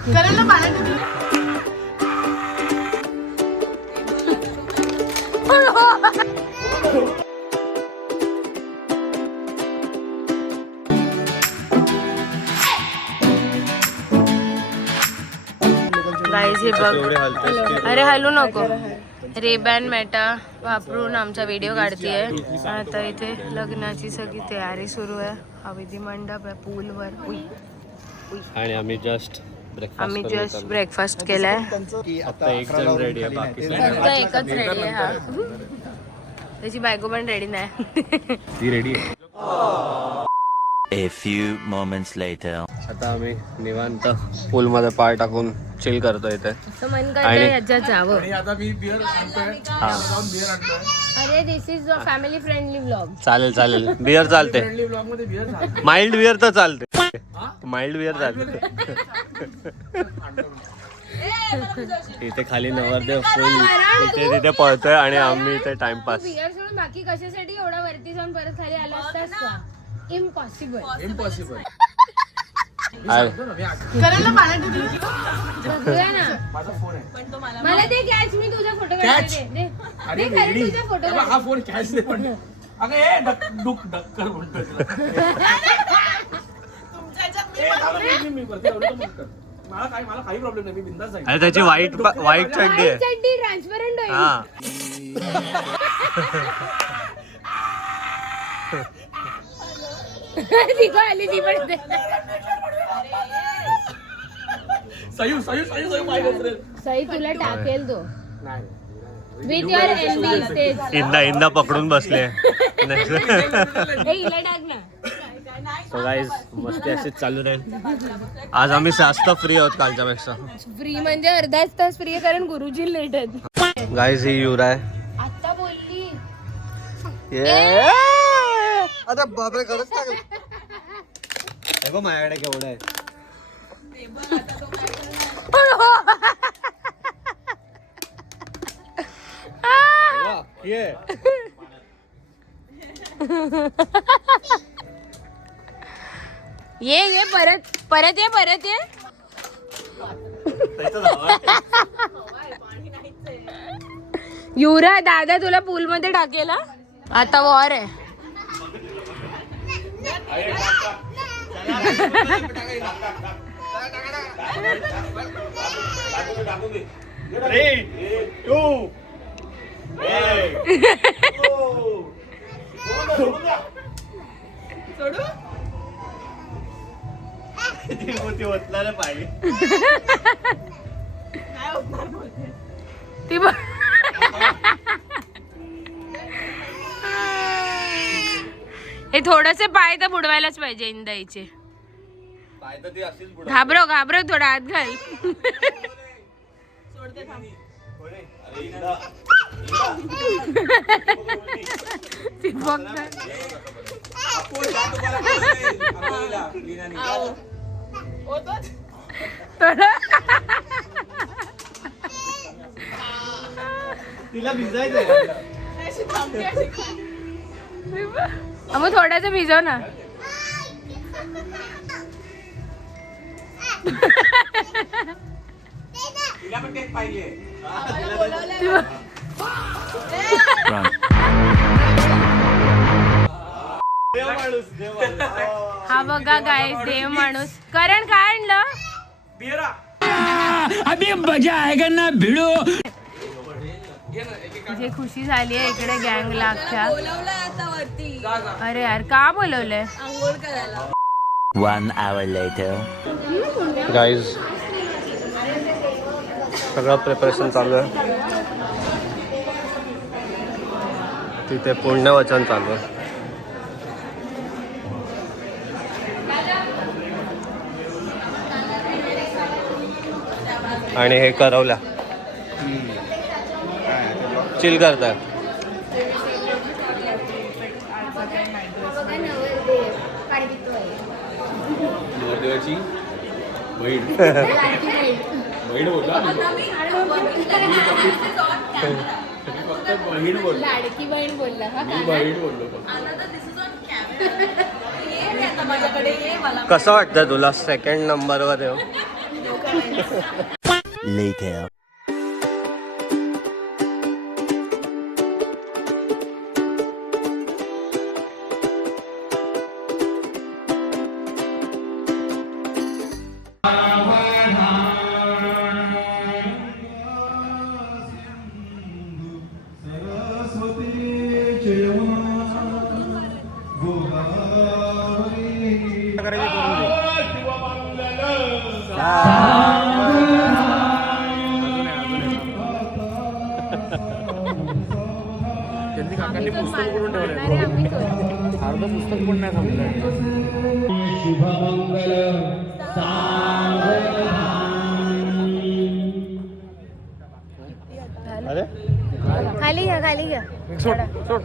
Guys हे बघ, अरे हलू नको. रेबॅन मेटा वापरून आमचा व्हिडिओ काढतीये. आता इथे लग्नाची सगळी तयारी सुरू आहे. हळदी मंडप आहे पूलवर. आणि आम्ही जस्ट ब्रेकफास्ट केलाय. आता एक जण रेडी आहे, बाकी फक्त एकच रेडी आहे. हा, त्याची बायको पण रेडी नाही. ती रेडी आहे. A few moments later. आता आम्ही निवांत पूल मध्ये पाय टाकून चिल करतोय इथे. मन करतंय याच्यात जावं. अरे दिस इज फॅमिली फ्रेंडली व्लॉग. चालेल चालेल, बिअर चालते. माइल्ड बिअर तर चालते. माइल्ड बिअर चालते. इथे खाली नवरदेव फुल इथे तिथे पळतोय आणि आम्ही इथे टाइमपास. बिअर सोडून बाकी कशासाठी एवढा वरती जाऊन परत खाली आला असतास का? इम्पॉसिबल. बघूया ना. मला ते कॅच, मी तुझा फोटो काढते. तुझा फोटो हा फोन कॅच दे. पण अगं ए डक कर बोलतो. मला काही प्रॉब्लेम नाही, मी बिंदास आहे. अरे त्याची वाईट चड्डी आहे. चड्डी ट्रान्सपरंट आहे. हा ती आली ती पण. सई तुला टाकेल तो. विथ युअर एनबी तेच. इंदा पकडून बसले. हिला टाक ना. सो गाईज मस्ती अशीच चालू राहील. आज आम्ही जास्त फ्री आहोत कालच्या पेक्षा. फ्री म्हणजे अर्धाच तास फ्री आहे, कारण गुरुजी लेट आहेत. गाईज ही युरा आहे. आता बोलली. आता बापरे खरंच टाकलं. हे बघ माझ्याकडे केवढं आहे. ये परत ये. युरा दादा तुला पूल मध्ये टाकेल. आता वॉर आहे. ती हे थोडेसे पाय तर बुडवायलाच पाहिजे इंदाईचे. घाबरव थोडा आत घाल. ती फक्त तिला भिजायचं. मग थोडासा भिजव ना. हा बघा गाईस, देव माणूस. करण काय आणलं? अभी मजा आएगा ना भिडो. जे खुशी झाली आहे इकडे गँगला अख्ख्या. अरे यार का बोलवलंय? 1 hour later. गाईज सगळं प्रिपरेशन चालू आहे. तिथे पुण्यवचन चालू आहे. आणि हे करवल्या चिल करतात. नवरदेवाची बहीण बोलला. फक्त बहीण बोलला. लाडकी बहीण बोलला. मी बहीण बोललो. कसं वाटतं तुला सेकंड नंबरवर येऊ? Later. त्यांनी काकांनी पुस्तक करून ठेवलंय. अर्ध पुस्तक पण नाही थांबलंय. अरे खाली घ्या खाली घ्या. सोड सोड.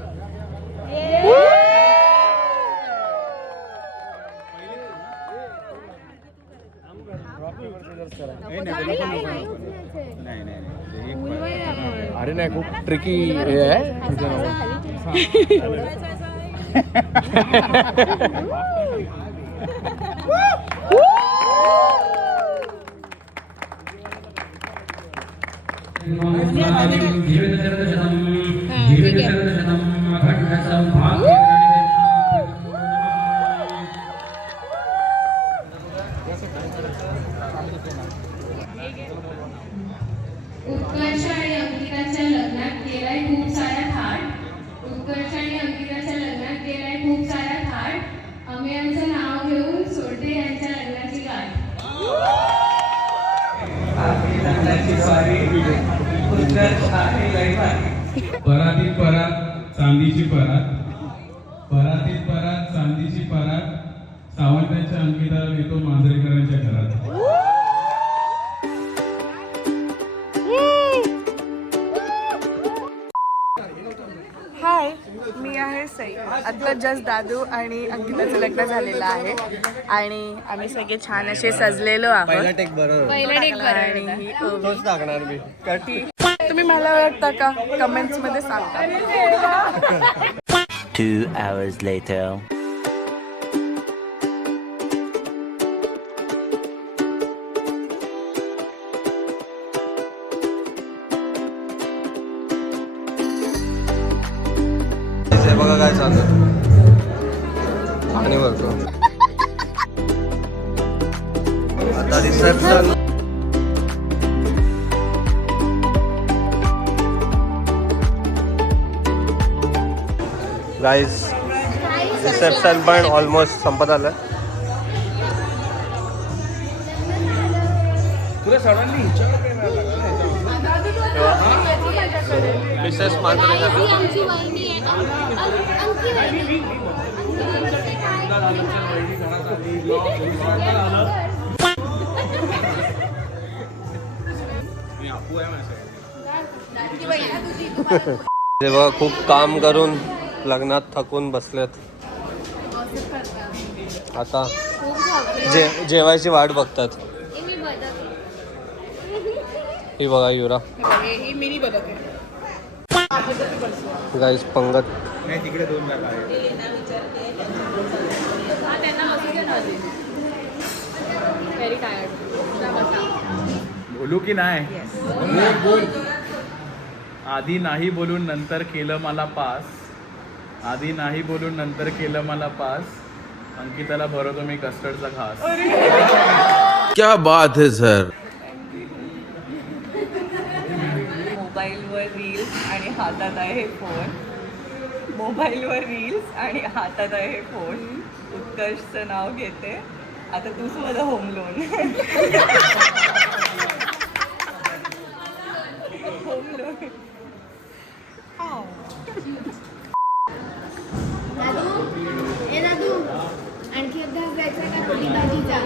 अरे नाही खूप ट्रिकी हे आहे. उत्कर्ष आणि अंकिताच्या लग्नात केलाय खूप सारा थाट. उत्कर्ष आणि अंकिताच्या लग्नात केलाय खूप सारा थाट. अमेयांचं नाव घेऊन सोडते यांच्या लग्नाची गाठ. परातीत परात चांदीची परात, परातीत परात चांदीची परात, सावंतांच्या अंकिताला नेतो मांजरेकरांच्या घरात. हाय, मी आहे सई. आता जस्ट दादू आणि अंकिताचं लग्न झालेलं आहे आणि आम्ही सगळे छान असे सजलेलो आहोत. टेक बरोबर पहिला डेट आणि ही ओवी. तोच टाकणार मी. तुम्ही मला वाटतं का कमेंट्स मध्ये सांगा. 2 hours later. बघा काय चालू पाणी भरतो आता रिसेप्शन. गाईज रिसेप्शन पण ऑलमोस्ट संपत आलं. तुला सडनली हिच्यावर काय मिसेस मांजरेकर आमची वहिनी ते बघा खूप काम करून लग्नात थकून बसलेत. आता जेवायची वाट बघतात. ही बघा युरा ही मिनी बदक आहे. गाईस पंगत. तिकडे 2 जागा आहेत. बोलू की नाही? बोल. आधी नाही बोलून नंतर केलं मला पास. आधी नाही बोलून नंतर केलं मला पास. अंकिताला भरवतो मी कस्टर्डचा घास. क्या बात है सर. मोबाईलवर रील्स आणि हातात आहे फोन. मोबाईलवर रील्स आणि हातात आहे फोन. उत्कर्षचं नाव घेते. आता तूच माझं होम लोन. Home loan. दादू आणखी एक घास द्यायचा का थोडी भाजीचा?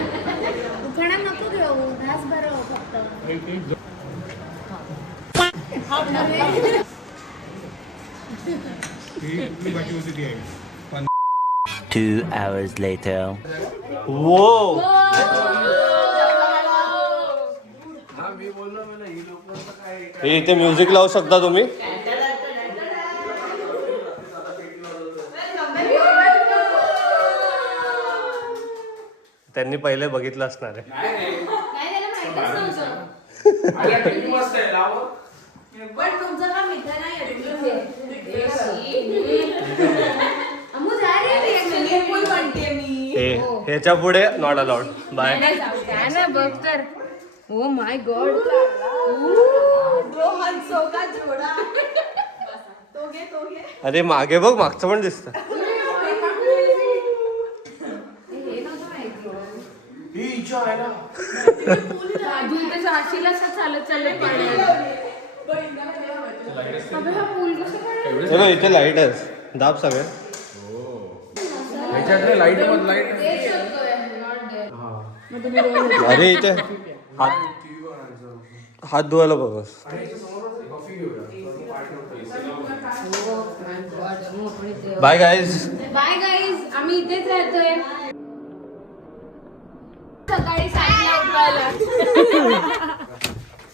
उखाणा नको घेऊ, घास बरं फक्त. 2 hours later. वो हे इथे म्युझिक लावू शकता तुम्ही. त्यांनी पहिले बघितलं असणार आहे. पण तुमचं का मिठा नाही म्हणते मी ह्याच्या पुढे नॉट अलाउड. बाय. ना बघ तर. Oh my God. अरे मागे बघ, मागचं पण दिसत. अजून त्याच्या आशीला चालत चालत इथे लाईट आहे, दाब सगळे. अरे इथे हात धुवायला बघस. Bye guys. बाय गाईज, आम्ही इथेच राहतोय. सकाळी 7ला उठवायला.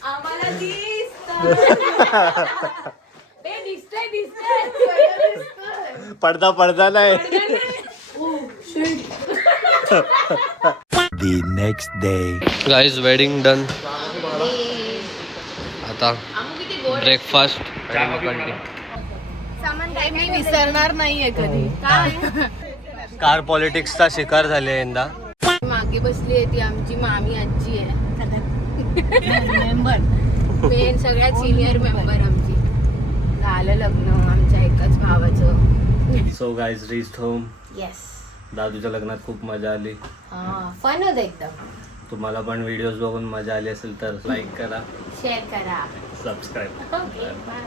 आम्हाला दिसतंय. पडदा नाही. The next day. Guys wedding done. आता ब्रेकफास्ट. मी विसरणार नाहीये कधी. कार पॉलिटिक्सचा शिकार झाले यंदा. मागे बसली आहे ती आमची मामी आजी आहे. मेंबर मेन सगळ्यात सिनियर मेंबर आमची. झालं लग्न आमच्या एकाच भावाचं. So guys reached home. Yes. दादूच्या लग्नात खूप मजा आली. फन होतं एकदम. तुम्हाला पण व्हिडिओज बघून मजा आली असेल तर लाईक करा, शेअर करा. सबस्क्राईब. Okay bye.